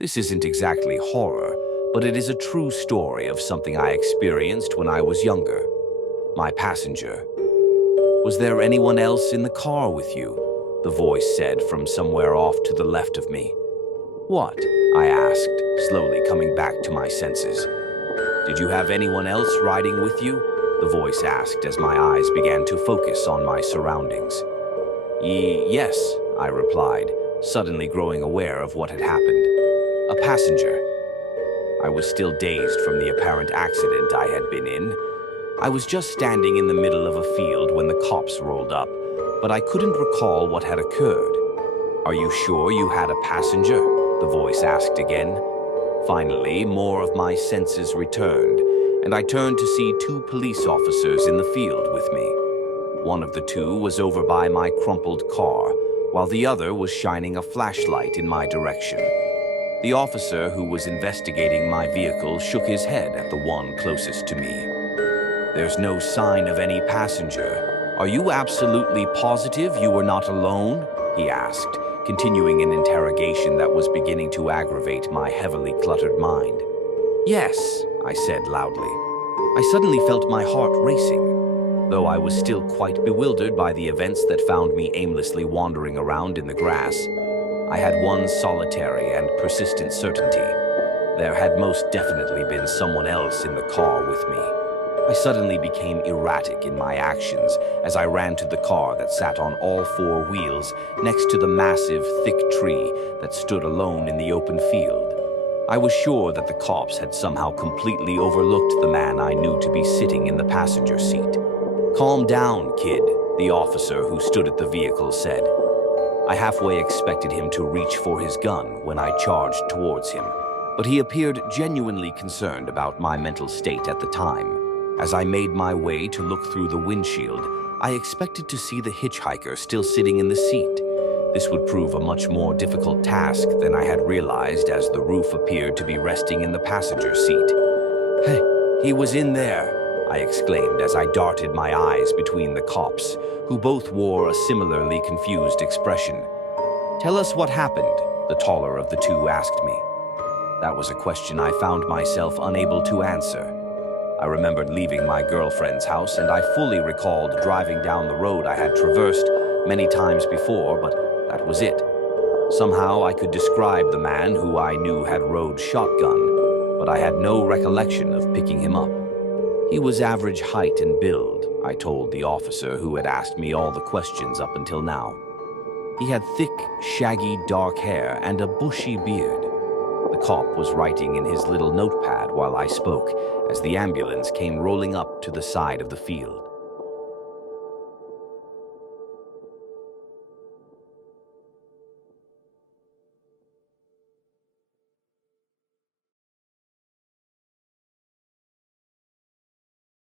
This isn't exactly horror, but it is a true story of something I experienced when I was younger. My passenger. "Was there anyone else in the car with you?" the voice said from somewhere off to the left of me. "What?" I asked, slowly coming back to my senses. "Did you have anyone else riding with you?" the voice asked as my eyes began to focus on my surroundings. Yes," I replied, suddenly growing aware of what had happened. "A passenger." I was still dazed from the apparent accident I had been in. I was just standing in the middle of a field when the cops rolled up, but I couldn't recall what had occurred. "Are you sure you had a passenger?" the voice asked again. Finally, more of my senses returned, and I turned to see two police officers in the field with me. One of the two was over by my crumpled car, while the other was shining a flashlight in my direction. The officer who was investigating my vehicle shook his head at the one closest to me. "There's no sign of any passenger. Are you absolutely positive you were not alone?" he asked, continuing an interrogation that was beginning to aggravate my heavily cluttered mind. "Yes," I said loudly. I suddenly felt my heart racing. Though I was still quite bewildered by the events that found me aimlessly wandering around in the grass, I had one solitary and persistent certainty. There had most definitely been someone else in the car with me. I suddenly became erratic in my actions as I ran to the car that sat on all four wheels next to the massive, thick tree that stood alone in the open field. I was sure that the cops had somehow completely overlooked the man I knew to be sitting in the passenger seat. "Calm down, kid," the officer who stood at the vehicle said. I halfway expected him to reach for his gun when I charged towards him, but he appeared genuinely concerned about my mental state at the time. As I made my way to look through the windshield, I expected to see the hitchhiker still sitting in the seat. This would prove a much more difficult task than I had realized, as the roof appeared to be resting in the passenger seat. "Hey, he was in there," I exclaimed as I darted my eyes between the cops, who both wore a similarly confused expression. "Tell us what happened," the taller of the two asked me. That was a question I found myself unable to answer. I remembered leaving my girlfriend's house, and I fully recalled driving down the road I had traversed many times before, but that was it. Somehow I could describe the man who I knew had rode shotgun, but I had no recollection of picking him up. He was average height and build, I told the officer who had asked me all the questions up until now. He had thick, shaggy, dark hair and a bushy beard. The cop was writing in his little notepad while I spoke, as the ambulance came rolling up to the side of the field.